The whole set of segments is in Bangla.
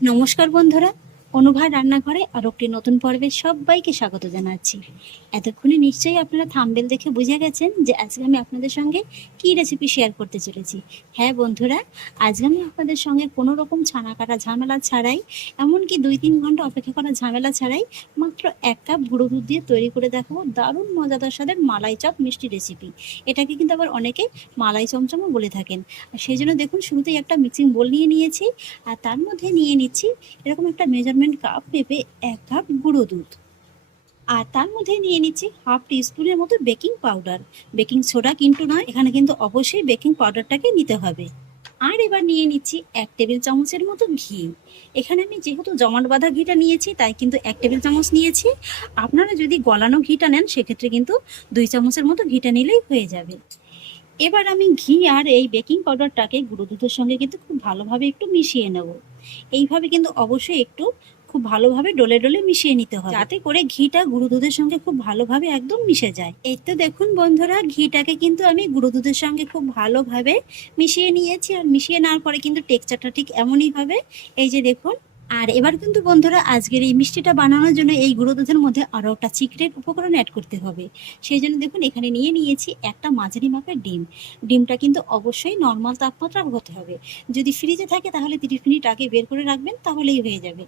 নমস্কার বন্ধুরা, অনুভার রান্নাঘরে আরো একটি নতুন পর্বে সবাইকে স্বাগত জানাচ্ছি। এতক্ষণে নিশ্চয়ই আপনারা থাম্বনেল দেখে বুঝে গেছেন যে আজকে আমি আপনাদের সঙ্গে কি রেসিপি শেয়ার করতে চলেছি। হ্যাঁ বন্ধুরা, আজকে আমি আপনাদের সঙ্গে কোনো রকম ছানা কাটা ঝামেলা ছাড়াই, এমনকি 2-3 ঘন্টা অপেক্ষা করা ঝামেলা ছাড়াই মাত্র 1 কাপ গুঁড়ো দুধ দিয়ে তৈরি করে দেখাবো দারুণ মজাদার স্বাদের মালাই চপ মিষ্টি রেসিপি। এটাকে কিন্তু আবার অনেকে মালাই চমচমও বলে থাকেন। আর সেই জন্য দেখুন, শুরুতেই একটা মিক্সিং বোল নিয়ে নিয়েছি, আর তার মধ্যে নিয়ে নিচ্ছি এরকম একটা মেজারমেন্ট কাপ মেপে 1 কাপ গুঁড়ো দুধ। আর তার মধ্যে নিয়ে নিচ্ছি হাফ টিস্পুনের মতো বেকিং পাউডার। বেকিং সোডা কিন্তু নয়, এখানে কিন্তু অবশ্যই বেকিং পাউডারটাকে নিতে হবে। আর এবার নিয়ে নিচ্ছি 1 টেবিল চামচের মতো ঘি। এখানে আমি যেহেতু জমাট বাঁধা ঘিটা নিয়েছি তাই কিন্তু 1 টেবিল চামচ নিয়েছি। আপনারা যদি গলানো ঘিটা নেন সেক্ষেত্রে কিন্তু 2 চামচের মতো ঘিটা নিলেই হয়ে যাবে। এবার আমি ঘি আর এই বেকিং পাউডারটাকে গুঁড়ো দুধের সঙ্গে কিন্তু খুব ভালোভাবে একটু মিশিয়ে নেব। এইভাবে কিন্তু অবশ্যই একটু খুব ভালোভাবে ডলে ডলে মিশিয়ে নিতে হবে, যাতে করে ঘিটা গুঁড়ো দুধের সঙ্গে খুব ভালোভাবে একদম মিশে যায়। এই তো দেখুন বন্ধুরা, ঘিটাকে কিন্তু আমি গুঁড়ো দুধের সঙ্গে খুব ভালোভাবে মিশিয়ে নিয়েছি। আর মিশিয়ে নেওয়ার পরে কিন্তু টেক্সচারটা ঠিক এমনই হবে, এই যে দেখুন। আর এবার কিন্তু বন্ধুরা, আজকের এই মিষ্টিটা বানানোর জন্য এই গুঁড়ো দুধের মধ্যে আরও একটা সিক্রেট উপকরণ অ্যাড করতে হবে। সেই জন্য দেখুন, এখানে নিয়ে নিয়েছি একটা মাঝারি মাপের ডিম। ডিমটা কিন্তু অবশ্যই নর্মাল তাপমাত্রার হতে হবে। যদি ফ্রিজে থাকে তাহলে 30 মিনিট আগে বের করে রাখবেন, তাহলেই হয়ে যাবে।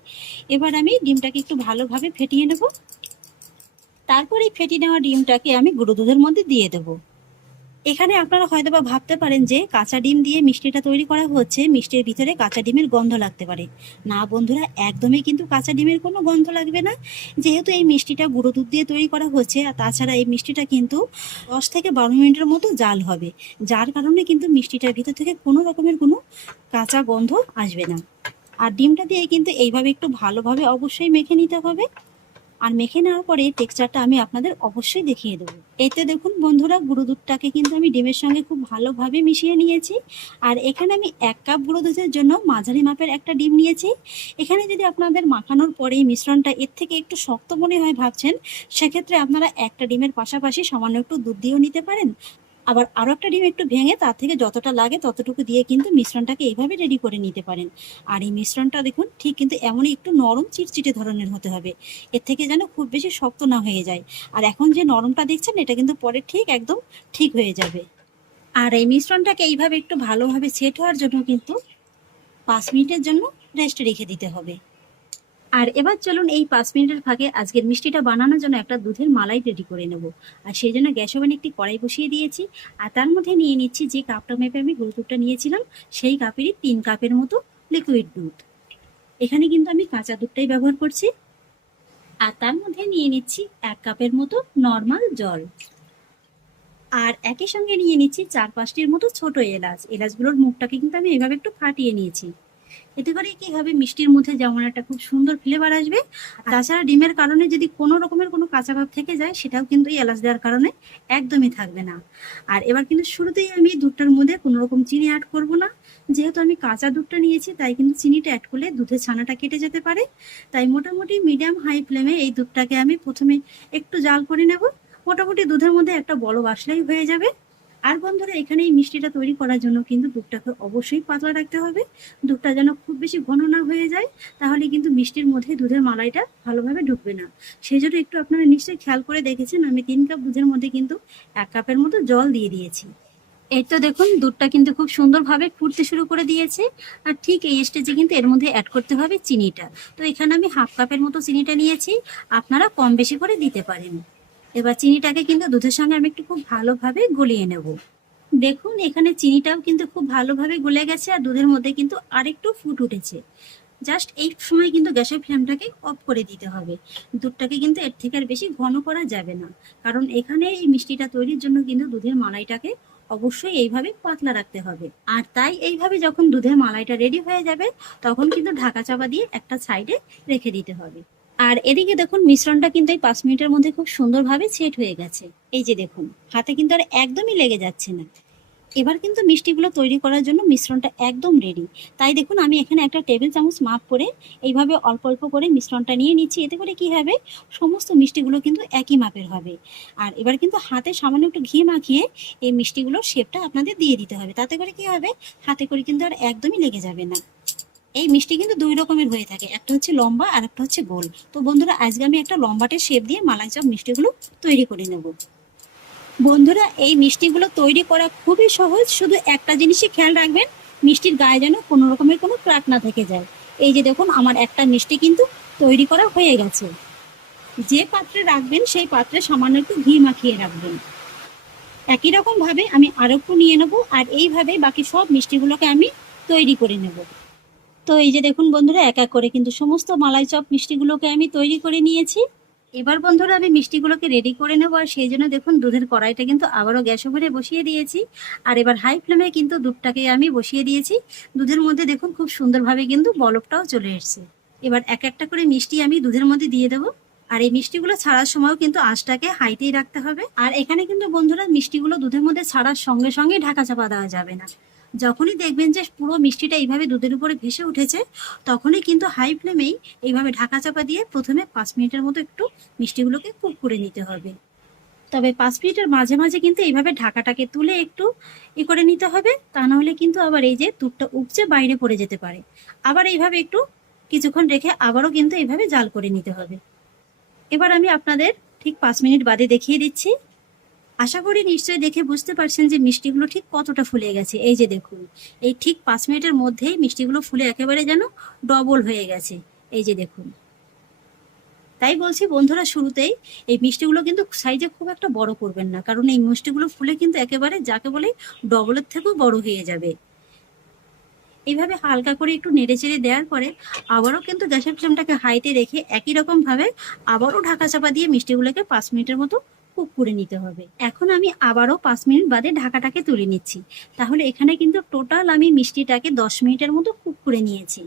এবার আমি ডিমটাকে একটু ভালোভাবে ফেটিয়ে নেব। তারপর এই ফেটিয়ে নেওয়া ডিমটাকে আমি গুঁড়ো দুধের মধ্যে দিয়ে দেবো। এখানে আপনারা হয়তো বা ভাবতে পারেন যে কাঁচা ডিম দিয়ে মিষ্টিটা তৈরি করা হচ্ছে, মিষ্টির ভিতরে কাঁচা ডিমের গন্ধ লাগতে পারে। না বন্ধুরা, একদমই কিন্তু কাঁচা ডিমের কোনো গন্ধ লাগবে না। যেহেতু এই মিষ্টিটা গুঁড়ো দুধ দিয়ে তৈরি করা হচ্ছে, আর তাছাড়া এই মিষ্টিটা কিন্তু 10 থেকে 12 মিনিটের মতো জাল হবে, যার কারণে কিন্তু মিষ্টিটার ভিতর থেকে কোনো রকমের কোনো কাঁচা গন্ধ আসবে না। আর ডিমটা দিয়ে কিন্তু এইভাবে একটু ভালোভাবে অবশ্যই মেখে নিতে হবে। আর মেখে নেওয়ার পরে টেক্সচারটা আমি আপনাদের অবশ্যই দেখিয়ে দেবো। এতে দেখুন বন্ধুরা, গুঁড়ো দুধটাকে কিন্তু আমি ডিমের সঙ্গে খুব ভালোভাবে মিশিয়ে নিয়েছি। আর এখানে আমি 1 কাপ গুঁড়ো দুধের জন্য মাঝারি মাপের একটা ডিম নিয়েছি। এখানে যদি আপনাদের মাখানোর পরে মিশ্রণটা এর থেকে একটু শক্ত মনে হয় ভাবছেন, সেক্ষেত্রে আপনারা একটা ডিমের পাশাপাশি সামান্য একটু দুধ দিয়েও নিতে পারেন। আবার আরও একটা ডিম একটু ভেঙে তার থেকে যতটা লাগে ততটুকু দিয়ে কিন্তু মিশ্রণটাকে এইভাবে রেডি করে নিতে পারেন। আর এই মিশ্রণটা দেখুন ঠিক কিন্তু এমনই একটু নরম চিটচিটে ধরনের হতে হবে, এর থেকে যেন খুব বেশি শক্ত না হয়ে যায়। আর এখন যে নরমটা দেখছেন, এটা কিন্তু পরে ঠিক একদম ঠিক হয়ে যাবে। আর এই মিশ্রণটাকে এইভাবে একটু ভালোভাবে সেট হওয়ার জন্য কিন্তু 5 মিনিটের জন্য রেস্টে রেখে দিতে হবে। আর এবার চলুন এই 5 মিনিটের ফাঁকে আজকের মিষ্টিটা বানানোর জন্য একটা দুধের মালাই রেডি করে নেব। আর সেই জন্য গ্যাস ওভেনে একটি কড়াই বসিয়ে দিয়েছি। আর তার মধ্যে নিয়ে নিচ্ছি যে কাপটা মেপে আমি গুঁড়ো দুধটা নিয়েছিলাম, সেই কাপেরই 3 কাপের মতো লিকুইড দুধ। এখানে কিন্তু আমি কাঁচা দুধটাই ব্যবহার করছি। আর তার মধ্যে নিয়ে নিচ্ছি 1 কাপের মতো নর্মাল জল। আর একই সঙ্গে নিয়ে নিচ্ছি 4-5টির মতো ছোট এলাচ। এলাচগুলোর মুখটাকে কিন্তু আমি এভাবে একটু ফাটিয়ে নিয়েছি। এতে করে কি হবে, মিষ্টির মধ্যে যেমন একটা খুব সুন্দর ফ্লেভার আসবে, তাছাড়া ডিমের কারণে যদি কোনো রকমের কোনো কাঁচা ভাব থেকে যায় সেটাও কিন্তু এই এলাচ দেওয়ার কারণে একদমই থাকবে না। আর এবার কিন্তু শুরুতেই আমি দুধটার মধ্যে কোনো রকম চিনি অ্যাড করব না। যেহেতু আমি কাঁচা দুধটা নিয়েছি তাই কিন্তু চিনিটা অ্যাড করলে দুধের ছানাটা কেটে যেতে পারে। তাই মোটামুটি মিডিয়াম হাই ফ্লেমে এই দুধটাকে আমি প্রথমে একটু জাল করে নেব। মোটামুটি দুধের মধ্যে একটা বড় বাসলাই হয়ে যাবে। আর বন্ধুরা, এখানে এই মিষ্টিটা তৈরি করার জন্য কিন্তু দুধটাকে অবশ্যই পাতলা রাখতে হবে। দুধটা যেন খুব বেশি ঘন না হয়ে যায়, তাহলে কিন্তু মিষ্টির মধ্যে দুধের মালাইটা ভালোভাবে ঢুকবে না। সেই জন্য একটু আপনারা নিশ্চয়ই খেয়াল করে দেখেছেন, আমি 3 কাপ দুধের মধ্যে কিন্তু 1 কাপের মতো জল দিয়ে দিয়েছি। এই তো দেখুন, দুধটা কিন্তু খুব সুন্দরভাবে ফুটতে শুরু করে দিয়েছে। আর ঠিক এই স্টেজে কিন্তু এর মধ্যে অ্যাড করতে হবে চিনিটা। তো এখানে আমি হাফ কাপের মতো চিনিটা নিয়েছি, আপনারা কম বেশি করে দিতে পারেন। এবার চিনিটাকে কিন্তু দুধের সঙ্গে আমি একটু খুব ভালোভাবে গলিয়ে নেব। দেখুন, এখানে চিনিটাও কিন্তু খুব ভালোভাবে গলে গেছে, আর দুধের মধ্যে কিন্তু আরেকটু ফুট উঠেছে। জাস্ট এই সময় কিন্তু গ্যাসের ফ্লেমটাকে অফ করে দিতে হবে। দুধটাকে কিন্তু এর থেকে আর বেশি ঘন করা যাবে না, কারণ এখানে এই মিষ্টিটা তৈরির জন্য কিন্তু দুধের মালাইটাকে অবশ্যই এইভাবে পাতলা রাখতে হবে। আর তাই এইভাবে যখন দুধের মালাইটা রেডি হয়ে যাবে, তখন কিন্তু ঢাকা চাপা দিয়ে একটা সাইডে রেখে দিতে হবে। আর এদিকে দেখুন, মিশ্রণটা কিন্তু এই 5 মিনিটের মধ্যে খুব সুন্দরভাবে সেট হয়ে গেছে। এই যে দেখুন, হাতে কিন্তু আর একদমই লেগে যাচ্ছে না। এবার কিন্তু মিষ্টিগুলো তৈরি করার জন্য মিশ্রণটা একদম রেডি। তাই দেখুন, আমি এখানে একটা টেবিল চামচ মাপ করে এইভাবে অল্প অল্প করে মিশ্রণটা নিয়ে নিচ্ছি। এতে করে কি হবে, সমস্ত মিষ্টিগুলো কিন্তু একই মাপের হবে। আর এবার কিন্তু হাতে সামান্য একটু ঘি মাখিয়ে এই মিষ্টিগুলোর শেপটা আপনাদের দিয়ে দিতে হবে। তাতে করে কি হবে, হাতে করে কিন্তু আর একদমই লেগে যাবে না। এই মিষ্টি কিন্তু দুই রকমের হয়ে থাকে, একটা হচ্ছে লম্বা আর একটা হচ্ছে গোল। তো বন্ধুরা আজকে আমি একটা লম্বাটে শেপ দিয়ে মালাই চপ মিষ্টিগুলো তৈরি করে নেব। বন্ধুরা এই মিষ্টিগুলো তৈরি করা খুবই সহজ, শুধু একটা জিনিসই খেয়াল রাখবেন, মিষ্টির গায়ে যেন কোনো রকমের কোনো ক্রাক না থেকে যায়। এই যে দেখুন আমার একটা মিষ্টি কিন্তু তৈরি করা হয়ে গেছে। যে পাত্রে রাখবেন সেই পাত্রে সামান্য একটু ঘি মাখিয়ে রাখবেন। একই রকম ভাবে আমি আরো একটু নিয়ে নেব, আর এইভাবে বাকি সব মিষ্টিগুলোকে আমি তৈরি করে নেব। তো এই যে দেখুন বন্ধুরা এক এক করে কিন্তু সমস্ত মালাই চপ মিষ্টিগুলোকে আমি তৈরি করে নিয়েছি। এবার বন্ধুরা আমি মিষ্টিগুলোকে রেডি করে নেবো, আর সেই জন্য দেখুন দুধের কড়াইটা কিন্তু আবারও গ্যাস ওভেনে বসিয়ে দিয়েছি। আর এবার হাই ফ্লেমে কিন্তু দুধটাকে আমি বসিয়ে দিয়েছি। দুধের মধ্যে দেখুন খুব সুন্দরভাবে কিন্তু বলকটাও চলে এসেছে। এবার এক একটা করে মিষ্টি আমি দুধের মধ্যে দিয়ে দেবো। আর এই মিষ্টিগুলো ছাড়ার সময়ও কিন্তু আঁচটাকে হাইতেই রাখতে হবে। আর এখানে কিন্তু বন্ধুরা মিষ্টিগুলো দুধের মধ্যে ছাড়ার সঙ্গে সঙ্গে ঢাকা চাপা দেওয়া যাবে না। যখনই দেখবেন যে পুরো মিষ্টিটা এইভাবে দুধের উপরে ভেসে উঠেছে, তখনই কিন্তু হাই ফ্লেমেই এইভাবে ঢাকা চাপা দিয়ে প্রথমে 5 মিনিটের মতো একটু মিষ্টিগুলোকে কুক করে নিতে হবে। তবে 5 মিনিটের মাঝে মাঝে কিন্তু এইভাবে ঢাকাটাকে তুলে একটু করে নিতে হবে, তা নাহলে কিন্তু আবার এই যে দুধটা উপচে বাইরে পড়ে যেতে পারে। আবার এইভাবে একটু কিছুক্ষণ রেখে আবারও কিন্তু এইভাবে জাল করে নিতে হবে। এবার আমি আপনাদের ঠিক 5 মিনিট বাদে দেখিয়ে দিচ্ছি। আশা করি নিশ্চয়ই দেখে বুঝতে পারছেন যে মিষ্টিগুলো ঠিক কতটা ফুলে গেছে। এই যে দেখুন এই ঠিক 5 মিনিটের মধ্যেই মিষ্টিগুলো ফুলে একেবারে যেন ডবল হয়ে গেছে। এই যে দেখুন, তাই বলছি বন্ধুরা শুরুতেই এই মিষ্টিগুলো কিন্তু সাইজে খুব একটা বড় করবেন না, কারণ এই মিষ্টিগুলো ফুলে কিন্তু একেবারে যাকে বলে ডবলের থেকেও বড় হয়ে যাবে। এইভাবে হালকা করে একটু নেড়ে চেড়ে দেওয়ার পরে আবারও কিন্তু গ্যাসের ফ্লেমটাকে হাইতে রেখে একই রকম ভাবে আবারও ঢাকা চাপা দিয়ে মিষ্টিগুলোকে 5 মিনিটের মতো কুক করে নিতে হবে। এখন আমি আবারও 5 মিনিট বাদে ঢাকাটাকে তুলে নিচ্ছি। তাহলে এখানে কিন্তু টোটাল আমি মিষ্টিটাকে 10 মিনিটের মতো কুক করে নিয়েছি।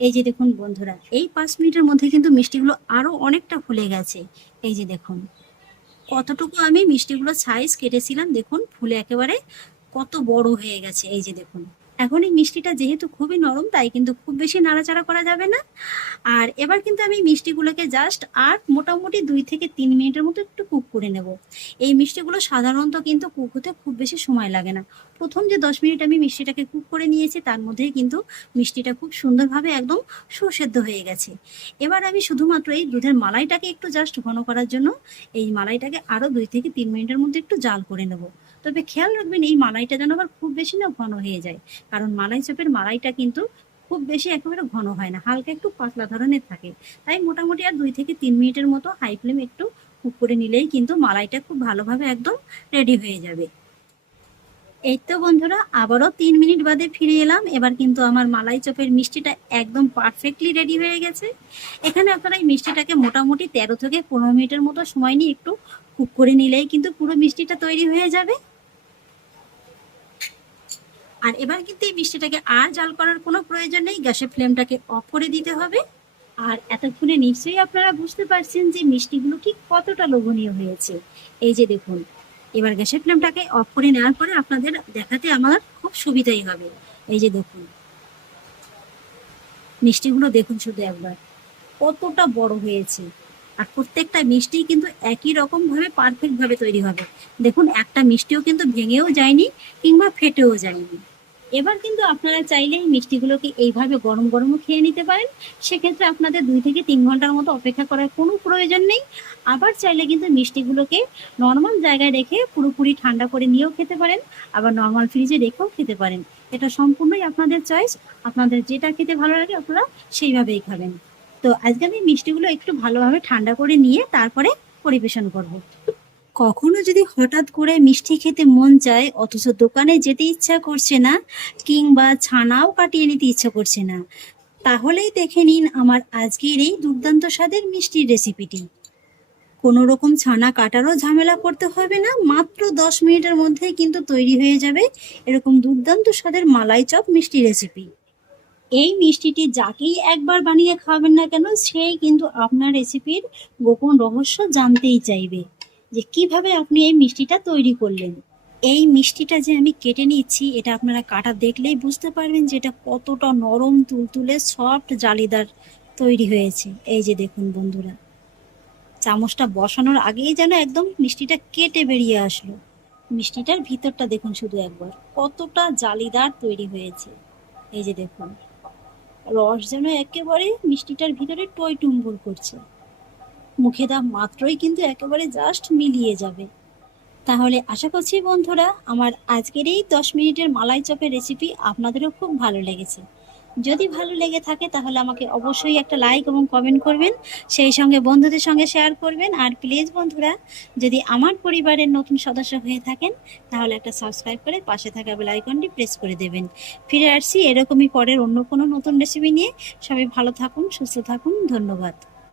এই যে দেখুন বন্ধুরা এই 5 মিনিটের মধ্যে কিন্তু মিষ্টিগুলো আরো অনেকটা ফুলে গেছে। এই যে দেখুন কতটুকু আমি মিষ্টিগুলো সাইজ কেটেছিলাম, দেখুন ফুলে একেবারে কত বড় হয়ে গেছে। এই যে দেখুন এখন এই মিষ্টিটা যেহেতু খুবই নরম, তাই কিন্তু খুব বেশি নাড়াচাড়া করা যাবে না। আর এবার কিন্তু আমি মিষ্টিগুলোকে জাস্ট আর মোটামুটি 2 থেকে 3 মিনিটের মতো একটু কুক করে নেব। এই মিষ্টিগুলো সাধারণত কিন্তু কুক হতে খুব বেশি সময় লাগে না। প্রথম যে 10 মিনিট আমি মিষ্টিটাকে কুক করে নিয়েছি তার মধ্যেই কিন্তু মিষ্টিটা খুব সুন্দরভাবে একদম সুসেদ্ধ হয়ে গেছে। এবার আমি শুধুমাত্র এই দুধের মালাইটাকে একটু জাস্ট ঘন করার জন্য এই মালাইটাকে আরও 2 থেকে 3 মিনিটের মধ্যে একটু জাল করে নেব। তবে খেয়াল রাখবেন এই মালাইটা যেন আবার খুব বেশি না ঘন হয়ে যায়, কারণ মালাই চপের মালাইটা কিন্তু খুব বেশি একেবারে ঘন হয় না, হালকা একটু পাতলা ধরনের থাকে। তাই মোটামুটি আর 2 থেকে 3 মিনিটের মতো হাই ফ্লেম একটু কুক করে নিলেই কিন্তু মালাইটা খুব ভালোভাবে একদম রেডি হয়ে যাবে। এই তো বন্ধুরা আবারও 3 মিনিট বাদে ফিরে এলাম। এবার কিন্তু আমার মালাই চপের মিষ্টিটা একদম পারফেক্টলি রেডি হয়ে গেছে। এখানে আপনারা এই মিষ্টিটাকে মোটামুটি 13 থেকে 15 মিনিটের মতো সময় নিয়ে একটু কুক করে নিলেই কিন্তু পুরো মিষ্টিটা তৈরি হয়ে যাবে। আর এবার কিন্তু এই মিষ্টিটাকে আর জাল করার কোনো প্রয়োজন নেই, গ্যাসের ফ্লেমটাকে অফ করে দিতে হবে। আর এতক্ষণে নিশ্চয়ই আপনারা বুঝতে পারছেন যে মিষ্টিগুলো ঠিক কতটা লোভনীয় হয়েছে। এই যে দেখুন এবার গ্যাসের ফ্লেমটাকে অফ করে নেওয়ার পরে আপনাদের দেখাতে আমার খুব সুবিধাই হবে। এই যে দেখুন মিষ্টিগুলো দেখুন শুধু একবার কতটা বড় হয়েছে। আর প্রত্যেকটা মিষ্টি কিন্তু একই রকম ভাবে পারফেক্ট ভাবে তৈরি হবে। দেখুন একটা মিষ্টিও কিন্তু ভেঙেও যায়নি কিংবা ফেটেও যায়নি। এবার কিন্তু আপনারা চাইলে এই মিষ্টিগুলোকে এইভাবে গরম গরমও খেয়ে নিতে পারেন। সেক্ষেত্রে আপনাদের 2 থেকে 3 ঘন্টার মতো অপেক্ষা করার কোনো প্রয়োজন নেই। আবার চাইলে কিন্তু মিষ্টিগুলোকে নর্মাল জায়গায় রেখে পুরোপুরি ঠান্ডা করে নিয়েও খেতে পারেন, আবার নর্মাল ফ্রিজে রেখেও খেতে পারেন। এটা সম্পূর্ণই আপনাদের চয়েস, আপনাদের যেটা খেতে ভালো লাগে আপনারা সেইভাবেই খাবেন। তো আজকে আমি মিষ্টিগুলো একটু ভালোভাবে ঠান্ডা করে নিয়ে তারপরে পরিবেশন করব। কখনো যদি হঠাৎ করে মিষ্টি খেতে মন চায় অথচ দোকানে যেতে ইচ্ছা করছে না কিংবা ছানাও কাটিয়ে নিতে ইচ্ছা করছে না, তাহলেই দেখে নিন আমার আজকের এই দুর্দান্ত স্বাদের মিষ্টির রেসিপিটি। কোনো রকম ছানা কাটারও ঝামেলা করতে হবে না, মাত্র 10 মিনিটের মধ্যেই কিন্তু তৈরি হয়ে যাবে এরকম দুর্দান্ত স্বাদের মালাই চপ মিষ্টি রেসিপি। এই মিষ্টিটি যাকেই একবার বানিয়ে খাবেন না কেন সেই কিন্তু আপনার রেসিপির গোপন রহস্য জানতেই চাইবে যে কিভাবে আপনি এই মিষ্টিটা তৈরি করলেন। এই মিষ্টিটা যে আমি কেটে নিচ্ছি এটা আপনারা কাটা দেখলেই বুঝতে পারবেন যে এটা কতটা নরম তুলতুলে সফট জালিদার তৈরি হয়েছে। এই যে দেখুন বন্ধুরা চামচটা বসানোর আগেই যেন একদম মিষ্টিটা কেটে বেরিয়ে আসলো। মিষ্টিটার ভিতরটা দেখুন শুধু একবার কতটা জালিদার তৈরি হয়েছে। এই যে দেখুন রস যেন একেবারে মিষ্টিটার ভিতরে টই টুম্বুর করছে। মুখে দেওয়া মাত্রই কিন্তু একেবারে জাস্ট মিলিয়ে যাবে। তাহলে আশা করছি বন্ধুরা আমার আজকের এই 10 মিনিটের মালাই চপের রেসিপি আপনাদেরও খুব ভালো লেগেছে। যদি ভালো লেগে থাকে তাহলে আমাকে অবশ্যই একটা লাইক এবং কমেন্ট করবেন, সেই সঙ্গে বন্ধুদের সঙ্গে শেয়ার করবেন। আর প্লিজ বন্ধুরা, যদি আমার পরিবারের নতুন সদস্য হয়ে থাকেন তাহলে একটা সাবস্ক্রাইব করে পাশে থাকা বেল আইকনটি প্রেস করে দেবেন। ফিরে আসছি এরকমই পরের অন্য কোনো নতুন রেসিপি নিয়ে। সবাই ভালো থাকুন, সুস্থ থাকুন, ধন্যবাদ।